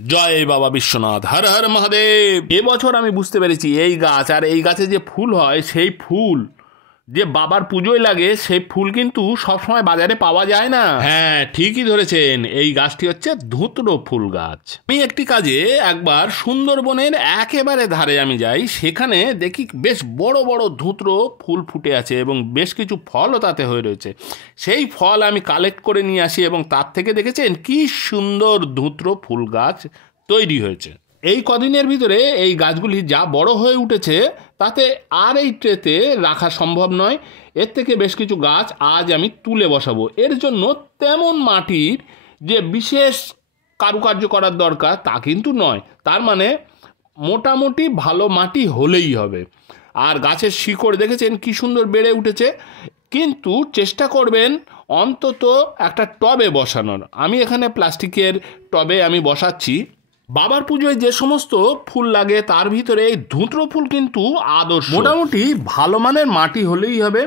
জয় বাবা বিশ্বনাথ, হর হর মহাদেব। এবছর আমি বুঝতে পেরেছি এই গাছ আর এই গাছে যে ফুল হয়, সেই ফুল যে বাবার পুজোয় লাগে, সেই ফুল কিন্তু সবসময় বাজারে পাওয়া যায় না। হ্যাঁ, ঠিকই ধরেছেন, এই গাছটি হচ্ছে ধুতরো ফুল গাছ। আমি একটি কাজে একবার সুন্দরবনের একেবারে ধারে আমি যাই, সেখানে দেখি বেশ বড় বড় ধুতরো ফুল ফুটে আছে এবং বেশ কিছু ফলও তাতে হয়ে রয়েছে। সেই ফল আমি কালেক্ট করে নিয়ে আসি এবং তার থেকে দেখেছেন কি সুন্দর ধুতরো ফুল গাছ তৈরি হয়েছে। এই কদিনের ভিতরে এই গাছগুলি যা বড় হয়ে উঠেছে, তাতে আর এই ট্রেতে রাখা সম্ভব নয়। এর থেকে বেশ কিছু গাছ আজ আমি তুলে বসাবো। এর জন্য তেমন মাটির যে বিশেষ কারুকার্য করার দরকার তা কিন্তু নয়, তার মানে মোটামুটি ভালো মাটি হলেই হবে। আর গাছের শিকড় দেখেছেন কি সুন্দর বেড়ে উঠেছে, কিন্তু চেষ্টা করবেন অন্তত একটা টবে বসানোর। আমি এখানে প্লাস্টিকের টবে আমি বসাচ্ছি। বাবার পুজোয় যে সমস্ত ফুল লাগে তার ভিতরে এই ধুতরো ফুল কিন্তু আদর্শ। মোটামুটি ভালো মানের মাটি হলেই হবে।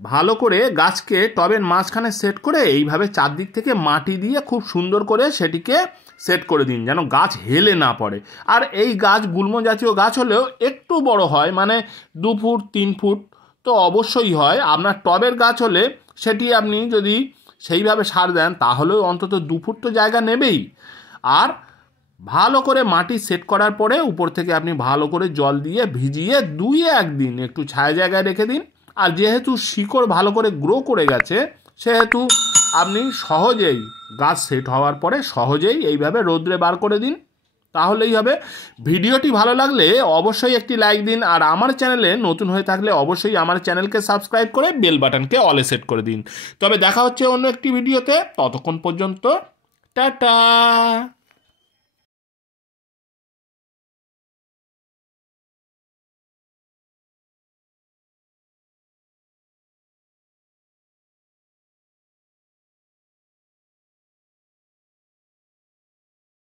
ভালো করে গাছকে টবের মাঝখানে সেট করে এইভাবে চারদিক থেকে মাটি দিয়ে খুব সুন্দর করে সেটিকে সেট করে দিন, যেন গাছ হেলে না পড়ে। আর এই গাছ গুল্ম জাতীয় গাছ হলেও একটু বড় হয়, মানে 2 ফুট 3 ফুট তো অবশ্যই হয়। আপনার টবের গাছ হলে সেটি আপনি যদি সেইভাবে সার দেন তাহলেও অন্তত 2 ফুট তো জায়গা নেবেই। আর ভালো করে মাটি সেট করার পরে উপর থেকে আপনি ভালো করে জল দিয়ে ভিজিয়ে 2-1 দিন একটু ছায়া জায়গায় রেখে দিন। আর যেহেতু শিকড় ভালো করে গ্রো করে গেছে, সেহেতু আপনি সহজেই গাছ সেট হওয়ার পরে সহজেই এইভাবে রোদ্রে বার করে দিন, তাহলেই হবে। ভিডিওটি ভালো লাগলে অবশ্যই একটি লাইক দিন, আর আমার চ্যানেলে নতুন হয়ে থাকলে অবশ্যই আমার চ্যানেলকে সাবস্ক্রাইব করে বেল বাটনকে অলে সেট করে দিন। তবে দেখা হচ্ছে অন্য একটি ভিডিওতে, ততক্ষণ পর্যন্ত টাটা।